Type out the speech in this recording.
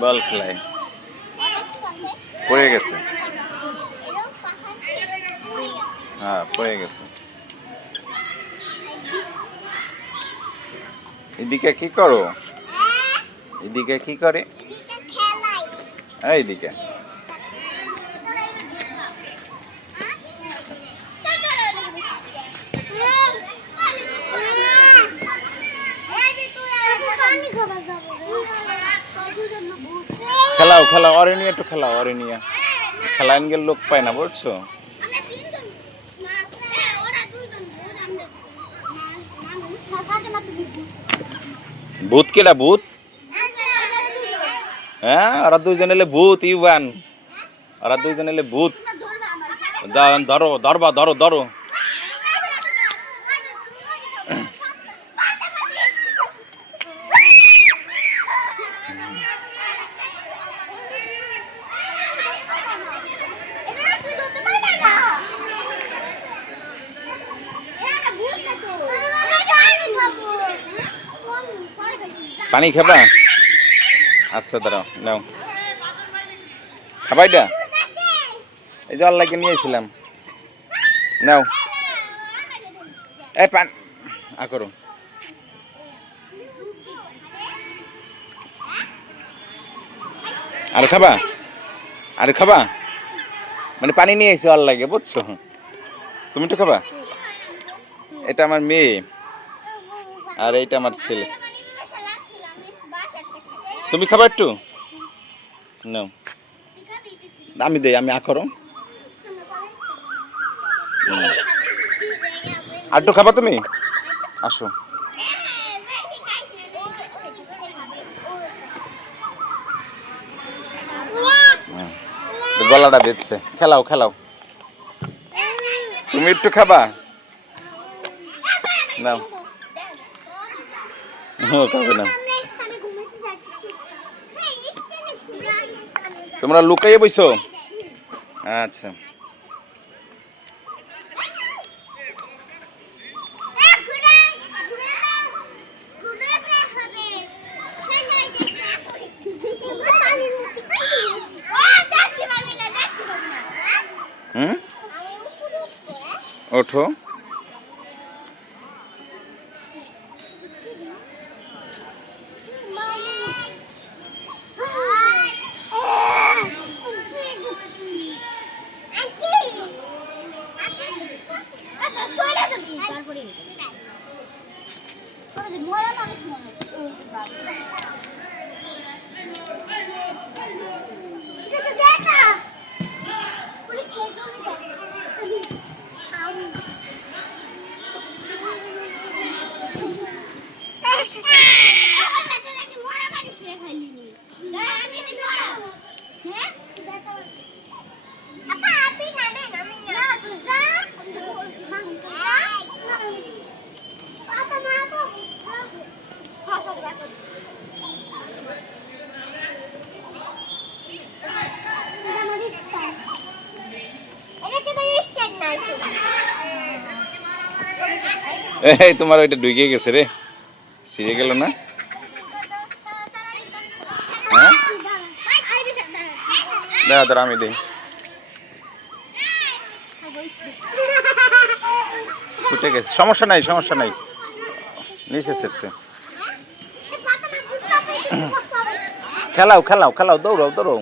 বল খেলায় পড়ে গেছে। হ্যাঁ পড়ে গেছে। এদিকে কি করো? এদিকে কি করে? এইদিকে খেলাও খেলাও, অরে নিয়ে একটু খেলাও, অরে নিয়ে খেলান গেলে লোক পায় না বুঝছো। ভূত কেডা ভূত? হ্যাঁ ওরা দুইজন এলে ভূত ইউবান, ওরা দুইজন এলে ভূত। ধরো ধরবা, ধরো ধরো। পানি খাবা? আচ্ছা দাঁড়াও নাও, খাবাই এটা? এই জল লাগিয়ে নিয়েছিলাম, নাও। এই পান করো। আর খাবা? আর খাবা মানে পানি নিয়ে এসে জল লাগে বুঝছো। তুমি তো খাবা? এটা আমার মেয়ে আর এইটা আমার ছেলে। তুমি খাবা একটু? নাও, আমি দেই, আমি করো। আর একটু খাবা তুমি? আসো। গলাটা বেঁধছে, খেলাও খেলাও। তুমি একটু খাবা? নাও। খাবে না, তোমরা লুকাইয়ে বইছো? আচ্ছা ওঠো। এই তোমার ওইটা ঢুকে গেছে রে, ছিঁড়ে গেল না? হ্যাঁ দাঁড়া দাঁড়া আমি দিই, ছুটে গেছে। সমস্যা নাই সমস্যা নাই, নিচে ছেড়ছে। খেলাও খেলাও খেলাও, দৌড়াও দৌড়াও।